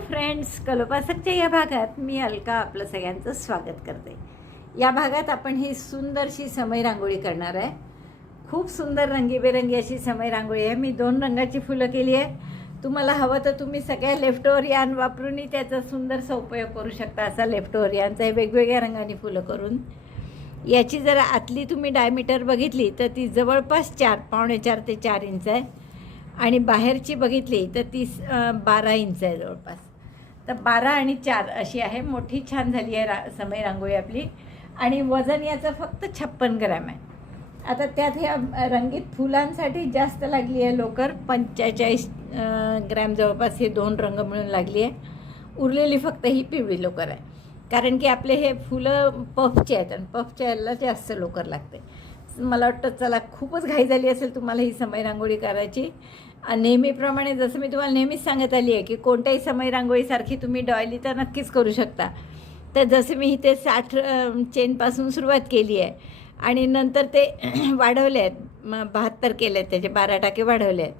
Friends कलोपासकच्या या भागात मी अलका आपलं सगळ्यांचं स्वागत करते. या भागात आपण ही सुंदरशी समय रांगोळी करणार आहे. खूप सुंदर रंगीबेरंगी अशी समय रांगोळी आहे. मी दोन रंगाची फुलं केली आहे तुम्हाला हवं तर तुम्ही सगळ्या लेफ्ट ओव्हर यान वापरूनही त्याचा सुंदरसा उपयोग करू शकता असा लेफ्ट ओव्हर यानचा हे वेगवेगळ्या रंगाने फुलं करून. याची जर आतली तुम्ही डायमीटर बघितली तर ती जवळपास चार पावणे चार ते चार इंच आहे. आणि बाहेरची बघितली तर ती बारा इंच आहे जवळपास. तर बारा आणि चार अशी आहे. मोठी छान झाली आहे रा समय रांगोळी आपली. आणि वजन याचं फक्त छप्पन ग्रॅम आहे. आता त्यात ह्या रंगीत फुलांसाठी जास्त लागली आहे लोकर पंचेचाळीस ग्रॅम जवळपास हे दोन रंग मिळून लागली आहे. उरलेली फक्त ही पिवळी लोकर आहे. कारण की आपले हे फुलं पफचे आहेत आणि पफच्या याला जास्त लोकर लागते. मला वाटतं चला खूपच घाई झाली असेल तुम्हाला ही समय रांगोळी करायची. नेहमीप्रमाणे जसं मी तुम्हाला नेहमीच सांगत आली आहे की कोणत्याही समय रांगोळीसारखी तुम्ही डॉयली तर नक्कीच करू शकता. तर जसे मी इथे साठ चेनपासून सुरुवात केली आहे आणि नंतर ते वाढवले आहेत मग बहात्तर केले आहेत त्याचे बारा टाके वाढवले आहेत.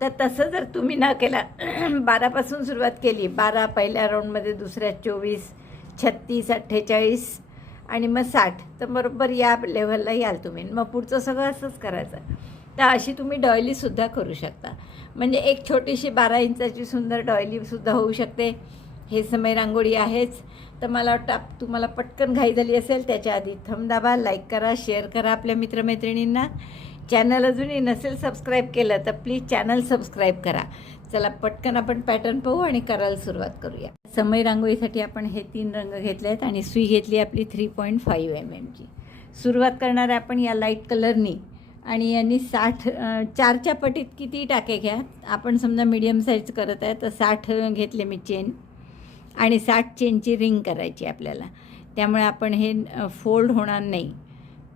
तर तसं जर तुम्ही न केला बारापासून सुरुवात केली बारा पहिल्या राऊंडमध्ये दुसऱ्या चोवीस छत्तीस अठ्ठेचाळीस आणि मग साठ तर बरोबर या लेवलला याल तुम्ही. मग पुढचं सगळं असंच करायचं. तर अशी तुम्ही डॉयलीसुद्धा करू शकता. म्हणजे एक छोटीशी बारा इंचाची सुंदर डॉयलीसुद्धा होऊ शकते. हे समय रांगोळी आहेच. तर मला वाटतं तुम्हाला पटकन घाई झाली असेल त्याच्या आधी थंब दाबा लाईक करा शेअर करा आपल्या मित्रमैत्रिणींना. चॅनल अजूनही नसेल सबस्क्राईब केलं तर प्लीज चॅनल सबस्क्राईब करा. चला पटकन आपण पॅटर्न पाहू आणि करायला सुरुवात करूया. समय रांगोळीसाठी आपण हे तीन रंग घेतले आहेत आणि सुई घेतली आपली थ्री पॉईंट फाईव्ह एम एमची सुरुवात करणार आहे आपण या लाइट कलरनी आणि यांनी साठ चारच्या पटीत किती टाके घ्या. आपण समजा मीडियम साईज करत आहे तर साठ घेतले मी चेन आणि साठ चेनची रिंग करायची आपल्याला. त्यामुळे आपण हे फोल्ड होणार नाही.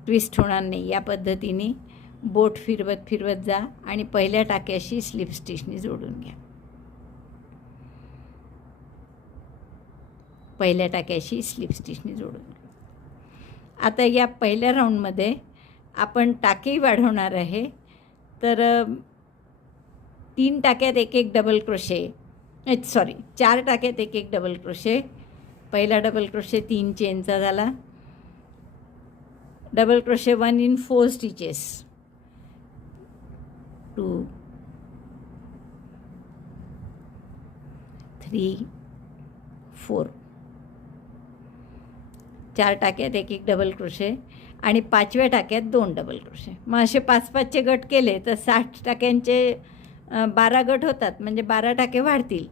ट्विस्ट होणार नाही. या पद्धतीने बोट फिरवत फिरवत जा आणि पहिल्या टाक्याशी स्लिप स्टिचनी जोडून घ्या. पहिल्या टाक्याशी स्लिप स्टिचनी जोडून घ्या. आता या पहिल्या राऊंडमध्ये आपण टाकेही वाढवणार आहे. तर तीन टाक्यात एक एक डबल क्रोशे सॉरी चार टाक्यात एक एक डबल क्रोशे पहिला डबल क्रोशे तीन चेनचा झाला. Double crochet one in four stitches two three four चार टाक्यात एक एक डबल क्रोशे आणि पाचव्या टाक्यात दोन डबल क्रोशे मग असे पाच पाचचे गट केले तर साठ टाक्यांचे बारा गट होतात. म्हणजे बारा टाके वाढतील.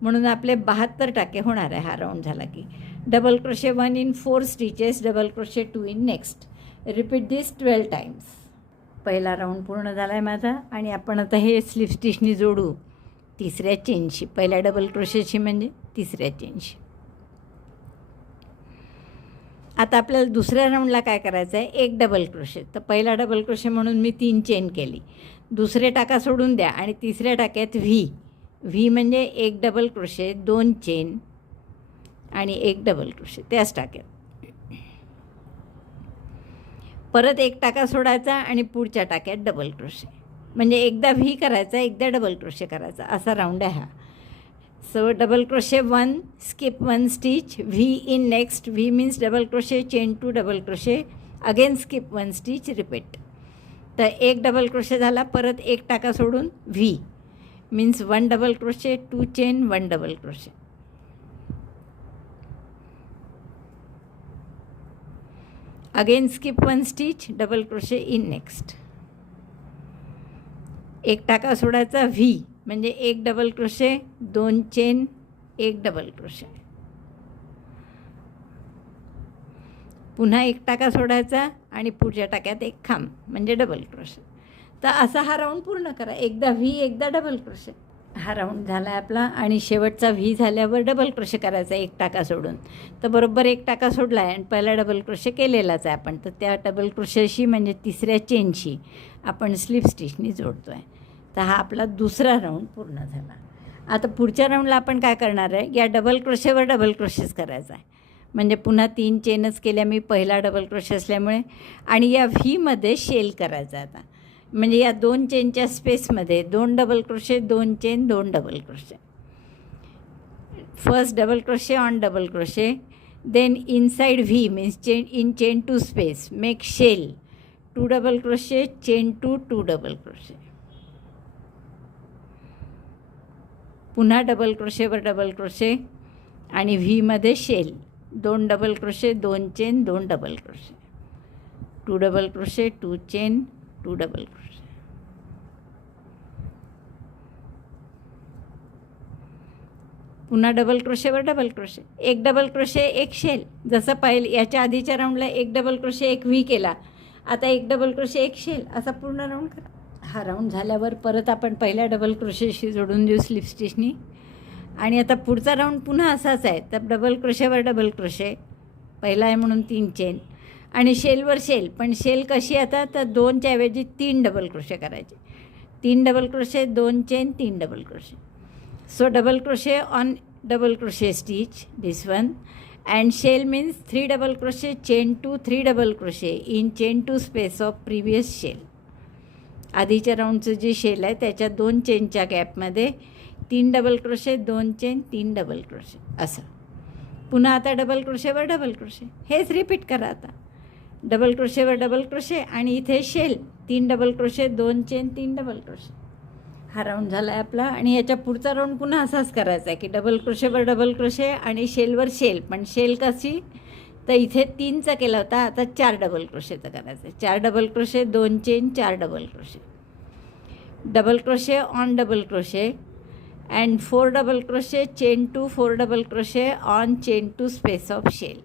म्हणून आपले बहात्तर टाके होणार आहे. हा राऊंड झाला की. Double crochet one in four stitches double crochet two in next repeat this twelve times पहिला राऊंड पूर्ण झाला आहे माझा आणि आपण आता हे स्लिप स्टिचनी जोडू. तिसऱ्या चेनशी पहिल्या डबल क्रोशेची म्हणजे तिसऱ्या चेनशी आता आपल्याला दुसऱ्या राऊंडला काय करायचं आहे? एक डबल क्रोशे तर पहिला डबल क्रोशे म्हणून मी तीन चेन केली. दुसरे टाका सोडून द्या आणि तिसऱ्या टाक्यात व्ही व्ही म्हणजे एक डबल क्रोशे दोन चेन आणि एक डबल क्रोशे त्याच टाक्यात. परत एक टाका सोडायचा आणि पुढच्या टाक्यात डबल क्रोशे म्हणजे एकदा व्ही करायचा एकदा डबल क्रोशे करायचा. असा राऊंड आहे हा. So double crochet one skip one stitch V in next V means double crochet chain two double crochet again skip one stitch repeat तर एक डबल क्रोशे झाला परत एक टाका सोडून V means one double crochet two chain one double crochet again skip one stitch double crochet in next एक टाका सोडायचा व्ही म्हणजे एक डबल क्रोशे दोन चेन एक डबल क्रोशे पुन्हा एक टाका सोडायचा आणि पुढच्या टाक्यात एक खांब म्हणजे डबल क्रोशे तर असा हा राऊंड पूर्ण करा. एकदा व्ही एकदा डबल क्रोशे हा राऊंड झाला आहे आपला आणि शेवटचा व्ही झाल्यावर डबल क्रोशे करायचा एक टाका सोडून. तर बरोबर एक टाका सोडला आहे आणि पहिला डबल क्रोशे केलेलाच आहे आपण. तर त्या डबल क्रोशेशी म्हणजे तिसऱ्या चेनशी आपण स्लिप स्टिचनी जोडतो आहे तर हा आपला दुसरा राऊंड पूर्ण झाला. आता पुढच्या राऊंडला आपण काय करणार आहे? या डबल क्रोशेवर डबल क्रोशेस करायचा आहे. म्हणजे पुन्हा तीन चेनच केल्या मी पहिला डबल क्रोशे असल्यामुळे. आणि या व्हीमध्ये शेल करायचा आता. म्हणजे या दोन चेनच्या स्पेसमध्ये दोन डबल क्रोशे दोन चेन दोन double crochet first double crochet on double crochet then inside v means chain in chain 2 space make shell. 2 double crochet chain 2 2 double crochet. पुन्हा डबल क्रोशेवर डबल क्रोशे आणि व्हीमध्ये शेल दोन डबल क्रोशे दोन chain दोन double crochet two double crochet two chain two double crochet पुन्हा double क्रोशेवर double crochet एक डबल क्रोशे एक शेल जसं पाहिलं याच्या आधीच्या राऊंडला एक डबल क्रोशे एक व्ही केला. आता एक डबल क्रोशे एक शेल असा पूर्ण राऊंड करा. हा राऊंड झाल्यावर परत आपण पहिल्या डबल क्रोशेशी जोडून देऊ स्लिप स्टिचनी आणि आता पुढचा राऊंड पुन्हा असाच आहे. तर डबल क्रोशेवर डबल क्रोशे पहिला आहे म्हणून तीन चेन आणि शेलवर शेल पण शेल कशी आता? तर दोनच्या ऐवजी तीन डबल क्रोशे करायचे. तीन डबल क्रोशे दोन चेन तीन double crochet so double crochet on double crochet stitch this one and shell means three double crochet chain two three double crochet in chain two space of previous shell आधीच्या राऊंडचं जे shell आहे त्याच्या दोन चेनच्या गॅपमध्ये तीन डबल क्रोशे दोन चेन तीन डबल क्रोशे असं. पुन्हा आता डबल क्रोशेवर डबल क्रोशे हेच रिपीट करा आता. डबल क्रोशेवर डबल क्रोशे आणि इथे शेल तीन डबल क्रोशे दोन चेन तीन डबल क्रोशे हा राऊंड झाला आहे आपला आणि याच्या पुढचा राऊंड पुन्हा असाच करायचा आहे की डबल क्रोशेवर डबल क्रोशे आणि शेलवर शेल पण शेल कशी? तर इथे तीनचा केला होता. आता चार डबल क्रोशेचा करायचा आहे चार डबल क्रोशे दोन चेन चार double crochet double crochet on double crochet and four double crochet chain two four double crochet on chain two space of shell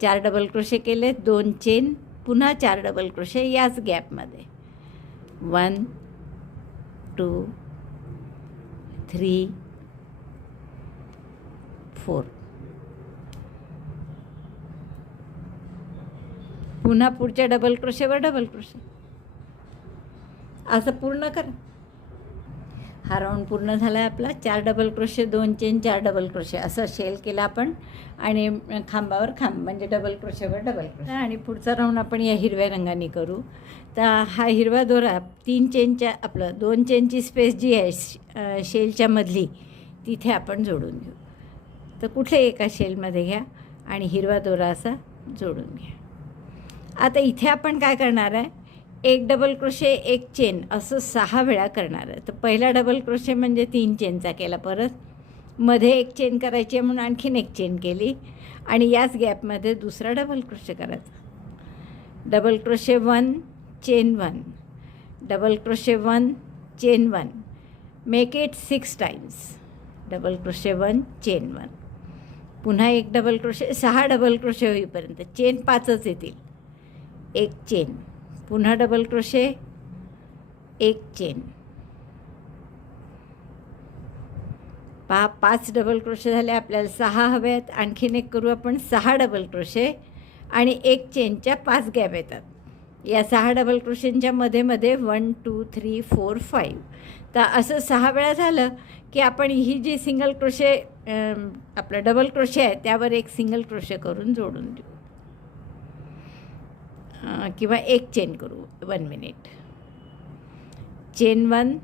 चार डबल क्रोशे केले दोन चेन पुन्हा चार डबल क्रोशे याच गॅपमध्ये वन टू थ्री फोर पुन्हा पुढच्या double क्रोशेवर डबल क्रोशे असं पूर्ण करा. हा राऊंड पूर्ण झाला आहे आपला. चार डबल क्रोशे दोन चेन चार डबल क्रोशे असं शेल केला आपण आणि खांबावर खांब म्हणजे डबल क्रोशेवर डबल क्रोशे आणि पुढचा राऊंड आपण या हिरव्या रंगाने करू. तर हा हिरवा दोरा तीन चेनच्या आपलं दोन चेनची स्पेस जी आहे शेलच्या मधली तिथे आपण जोडून घेऊ. तर कुठल्याही एका शेलमध्ये घ्या आणि हिरवा दोरा असा जोडून घ्या. आता इथे आपण काय करणार आहे? एक डबल क्रोशे एक चेन असं सहा वेळा करणार आहे. तर पहिला डबल क्रोशे म्हणजे तीन चेनचा केला परत. मध्ये एक चेन करायची आहे म्हणून आणखीन एक चेन केली. आणि याच गॅपमध्ये दुसरा डबल क्रोशे करायचा. Double crochet one chain one double crochet one chain one make it six times double crochet one chain one पुन्हा एक डबल क्रोशे सहा डबल क्रोशे होईपर्यंत. चेन पाचच येतील. एक चेन पुन्हा डबल क्रोशे एक चेन पहा पाच डबल क्रोशे झाले आपल्याला सहा हवे आहेत आणखीन एक करू आपण सहा डबल क्रोशे आणि एक चेनच्या पाच गॅप येतात. या सहा डबल क्रोशेंच्या मध्ये मध्ये one two three four five तर असं सहा वेळा झालं की आपण ही जी सिंगल क्रोशे आपलं डबल क्रोशे आहे त्यावर एक सिंगल क्रोशे करून जोडून देऊ. किंवा एक चेन करू one minute chain one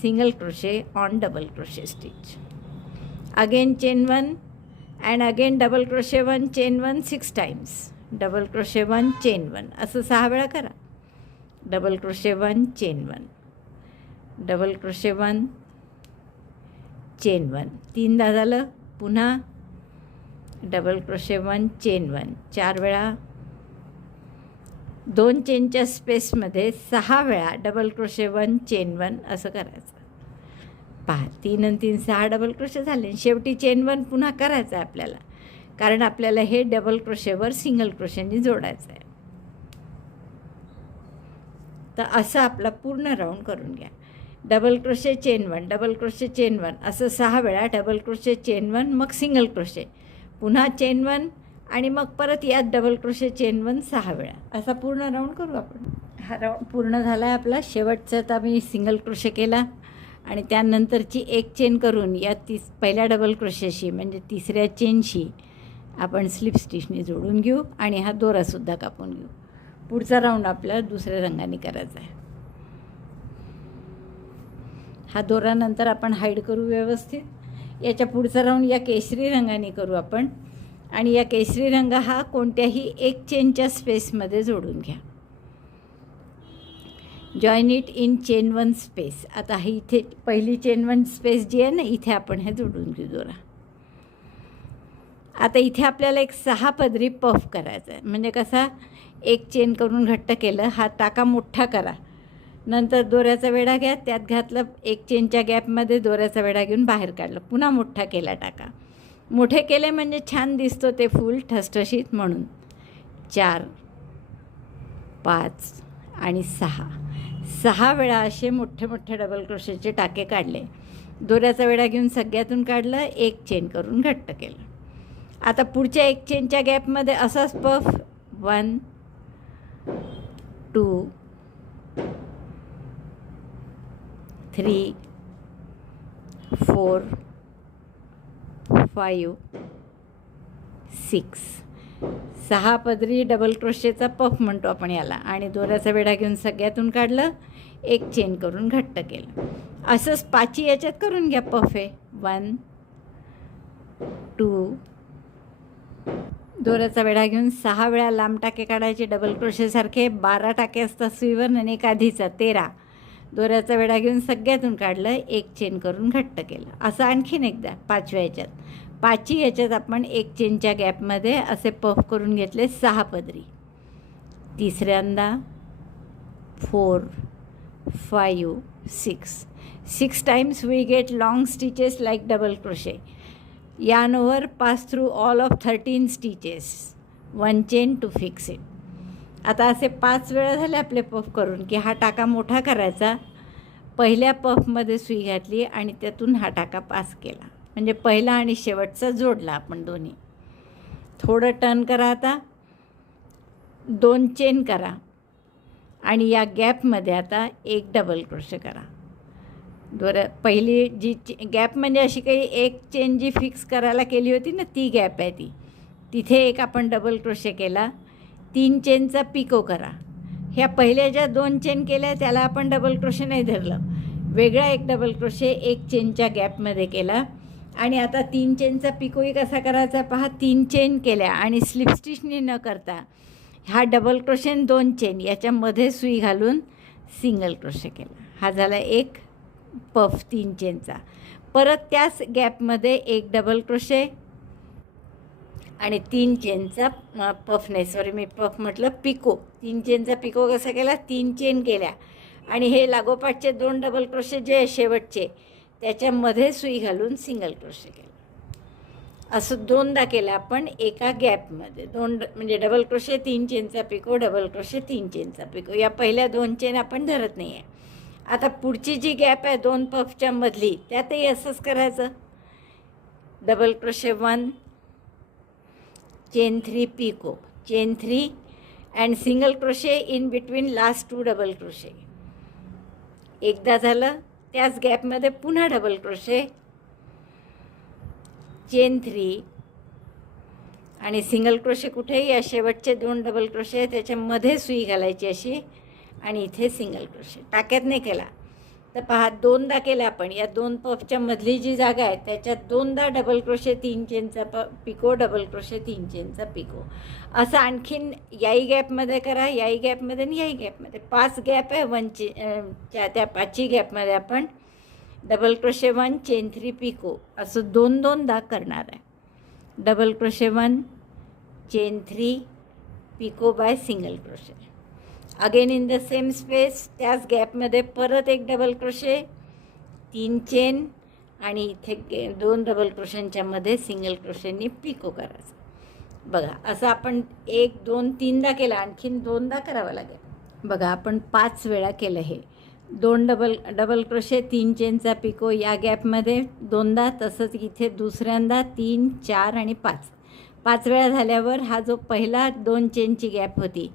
single crochet on double crochet stitch again chain one and again double crochet one chain one six times double crochet one chain one असं सहा वेळा करा. Double crochet one chain one double crochet one chain one तीनदा झालं पुन्हा double crochet one chain one चार वेळा. दोन चेनच्या स्पेसमध्ये सहा वेळा double crochet one chain one असं करायचं. पहा तीन आणि तीन सहा डबल क्रोशे झाले. शेवटी चेन वन पुन्हा करायचं आहे आपल्याला. कारण आपल्याला हे डबल क्रोशेवर सिंगल क्रोशेने जोडायचं आहे. तर असं आपला पूर्ण राऊंड करून घ्या. Double crochet chain one double crochet chain one असं सहा वेळा डबल क्रोशे चेन वन मग सिंगल क्रोशे पुन्हा चेन वन आणि मग परत यात डबल क्रोशे चेन वन सहा वेळा. असा पूर्ण राऊंड करू आपण. हा राऊंड पूर्ण झाला आहे आपला. शेवटचा आता मी सिंगल क्रोशे केला. आणि त्यानंतरची एक चेन करून या तीस पहिल्या डबल क्रोशेशी म्हणजे तिसऱ्या चेनशी आपण स्लिप स्टिचने जोडून घेऊ आणि हा दोरासुद्धा कापून घेऊ. पुढचा राऊंड आपल्याला दुसऱ्या रंगाने करायचा आहे. हा दोरानंतर आपण हाईड करू व्यवस्थित. याच्या पुढचा राऊंड या केशरी रंगाने करू आपण. आणि या केशरी रंग हा कोणत्याही एक चेनच्या स्पेसमध्ये जोडून घ्या. Join it in chain one space आता ही इथे पहिली चेन वन स्पेस जी आहे ना इथे आपण हे जोडून घेऊ दोरा आता इथे आपल्याला एक सहा पदरी पफ करायचा आहे म्हणजे कसा एक चेन करून घट्ट केलं हा टाका मोठा करा. नंतर दोऱ्याचा वेढा घ्या त्यात घातलं एक चेनच्या गॅपमध्ये दोऱ्याचा वेढा घेऊन बाहेर काढलं. पुन्हा मोठा केला टाका. मोठे केले म्हणजे छान दिसतो ते फूल ठसठशीत म्हणून. चार पाच आणि सहा. सहा वेळा असे मोठे मोठे डबल क्रोशेचे टाके काढले. दोऱ्याचा वेढा घेऊन सगळ्यातून काढलं एक चेन करून घट्ट केलं. आता पुढच्या एक चेनच्या गॅपमध्ये असाच puff one two three four five six. सहा पदरी डबल क्रोशेचा पफ म्हणतो आपण याला. आणि दोऱ्याचा वेढा घेऊन सगळ्यातून काढलं एक चेन करून घट्ट केलं. असंच पाची याच्यात करून घ्या पफ आहे वन टू दोऱ्याचा वेढा घेऊन सहा वेळा लांब टाके काढायचे. डबल क्रोशेसारखे बारा टाके असतात स्वीवर आणि एक आधीचा तेरा. दोऱ्याचा वेढा घेऊन सगळ्यातून काढलं एक चेन करून घट्ट केलं. असं आणखीन एकदा पाचव्या याच्यात. पाचवी याच्यात आपण एक चेनच्या गॅपमध्ये असे पफ करून घेतले सहा पदरी. तिसऱ्यांदा four five six six times we get long stitches like double crochet yarn over pass through all of thirteen stitches one chain to fix it आता असे पाच वेळा झाले आपले पफ करून की हा टाका मोठा करायचा. पहिल्या पफमध्ये सुई घातली आणि त्यातून हा टाका पास केला. म्हणजे पहिला आणि शेवटचा जोडला आपण दोन्ही. थोडं टर्न करा आता. दोन चेन करा. आणि या गॅपमध्ये आता एक डबल क्रोशे करा. दोर पहिली जी गॅप म्हणजे अशी काही एक चेन जी फिक्स करायला केली होती ना ती गॅप आहे ती. तिथे एक आपण डबल क्रोशे केला. तीन चेनचा पिको करा. ह्या पहिल्या ज्या दोन चेन केल्या त्याला आपण डबल क्रोशे नाही धरलं. वेगळा एक डबल क्रोशे एक चेनच्या गॅपमध्ये केला. आणि आता तीन चेनचा पिकोही कसा करायचा पहा? तीन चेन केल्या आणि स्लिप स्टिचनी न करता हा डबल क्रोशे आणि दोन चेन याच्यामध्ये सुई घालून सिंगल क्रोशे केला. हा झाला एक पफ तीन चेनचा. परत त्याच गॅपमध्ये एक डबल क्रोशे आणि तीन चेनचा पफ नाही सॉरी मी पफ म्हटलं पिको. तीन चेनचा पिको कसा केला? तीन चेन केल्या. आणि हे लागोपाठचे दोन डबल क्रोशे जे शेवटचे त्याच्यामध्ये सुई घालून सिंगल क्रोशे केलं. असं दोनदा केलं आपण एका गॅपमध्ये दोन ड- म्हणजे डबल क्रोशे तीन चेनचा पिको डबल क्रोशे तीन चेनचा पिको. या पहिल्या दोन चेन आपण धरत नाही आहे आता पुढची जी गॅप आहे दोन पफच्या मधली त्यातही असंच करायचं. Double crochet one chain three picot chain three and single crochet in between last two double crochet एकदा झालं त्याच गॅपमध्ये पुन्हा डबल क्रोशे चेन थ्री आणि सिंगल क्रोशे कुठेही या शेवटचे दोन डबल क्रोशे त्याच्यामध्ये सुई घालायची अशी आणि इथे सिंगल क्रोशे टाक्यात नाही केला. तर पहा दोनदा केला आपण. या दोन पफच्या मधली जी जागा आहे त्याच्यात दोनदा डबल क्रोशे तीन चेनचा प पिको डबल क्रोशे तीन चेनचा पिको. असं आणखीन याही गॅपमध्ये करा याही गॅपमध्ये आणि याही गॅपमध्ये पाच गॅप आहे वन चे त्या त्या पाचही गॅपमध्ये आपण double crochet one chain three picot असं दोन दोनदा करणार आहे. Double crochet one chain three picot by single crochet again in the same space त्याच गॅपमध्ये परत एक डबल क्रोशे तीन चेन आणि इथे गे- दोन डबल क्रोशांच्या मध्ये सिंगल क्रोशेंनी पिको करायचं. बघा असं आपण एक दोन तीनदा केलं आणखीन दोनदा करावं लागेल. बघा आपण पाच वेळा केलं हे. दोन डबल डबल क्रोशे तीन चेनचा पिको या गॅपमध्ये दोनदा तसंच इथे दुसऱ्यांदा तीन चार आणि पाच. पाच वेळा झाल्यावर हा जो पहिला दोन चेनची गॅप होती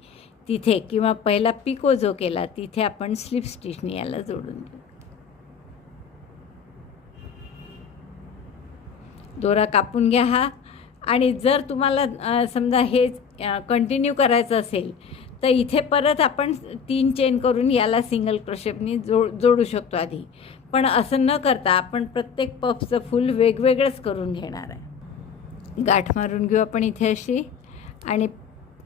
तिथे किंवा पहिला पिको जो केला तिथे आपण स्लिप स्टिचने याला जोडून देऊ. दोरा कापून घ्या हा. आणि जर तुम्हाला समजा हे कंटिन्यू करायचं असेल तर इथे परत आपण तीन चेन करून याला सिंगल क्रोशेपनी जोड जोडू शकतो आधी. पण असं न करता आपण प्रत्येक पफचं फूल वेगवेगळंच करून घेणार आहे. गाठ मारून घेऊ आपण इथे अशी. आणि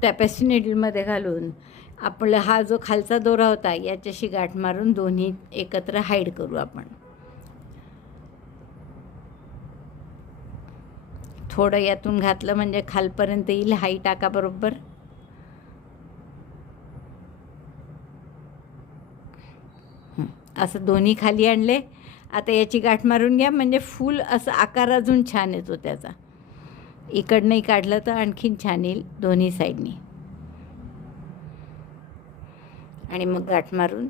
टॅपेस्ट्री नेडलमध्ये घालून आपला हा जो खालचा दोरा होता याच्याशी गाठ मारून दोन्ही एकत्र हाईड करू आपण. थोडं यातून घातलं म्हणजे खालपर्यंत येईल हाई टाकाबरोबर असं दोन्ही खाली आणले. आता याची गाठ मारून घ्या म्हणजे फूल असं आकार अजून छान येतो त्याचा. इकडनंही काढलं तर आणखीन छान येईल दोन्ही साईडनी. आणि मग गाठ मारून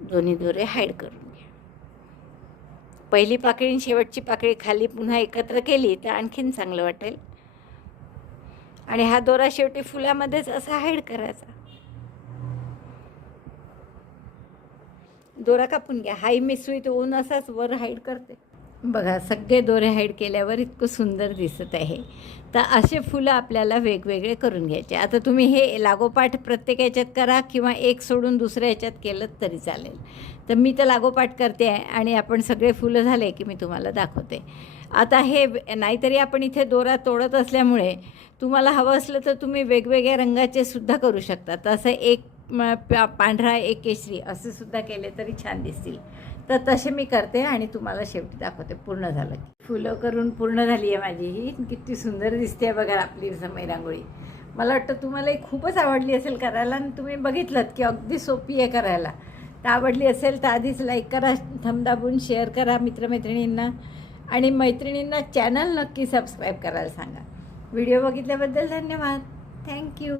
दोन्ही दोरे हाईड करून घ्या. पहिली पाकळी आणि शेवटची पाकळी खाली पुन्हा एकत्र केली तर आणखीन चांगलं वाटेल. आणि हा दोरा शेवटी फुलामध्येच असा हाईड करायचा. दोरा कापून घ्या. हाई मिसळीत तो ऊन असाच वर हाईड करते. बघा सगळे दोरे हाईड केल्यावर इतकं सुंदर दिसत आहे. तर असे फुलं आपल्याला वेगवेगळे करून घ्यायचे. आता तुम्ही हे लागोपाठ प्रत्येक याच्यात करा किंवा एक सोडून दुसऱ्या याच्यात केलं तरी चालेल. तर मी तर लागोपाठ करते आहे आणि आपण सगळे फुलं झाले की मी तुम्हाला दाखवते. आता हे नाहीतरी आपण इथे दोरा तोडत असल्यामुळे तुम्हाला हवं असलं तर तुम्ही वेगवेगळ्या रंगाचे सुद्धा करू शकता. तसं एक पांढरा एक केशरी असे सुद्धा केले तरी छान दिसतील. तर तसे मी करते आणि तुम्हाला शेवटी दाखवते. पूर्ण झालं की. फुलं करून पूर्ण झाली आहे माझी ही. किती सुंदर दिसते बघा आपली समय रांगोळी. मला वाटतं तुम्हालाही खूपच आवडली असेल करायला आणि तुम्ही बघितलं की अगदी सोपी आहे करायला. तर आवडली असेल तर आधीच लाईक करा थमदाबून शेअर करा मित्रमैत्रिणींना. आणि मैत्रिणींना चॅनल नक्की सबस्क्राईब करायला सांगा. व्हिडिओ बघितल्याबद्दल धन्यवाद. थँक्यू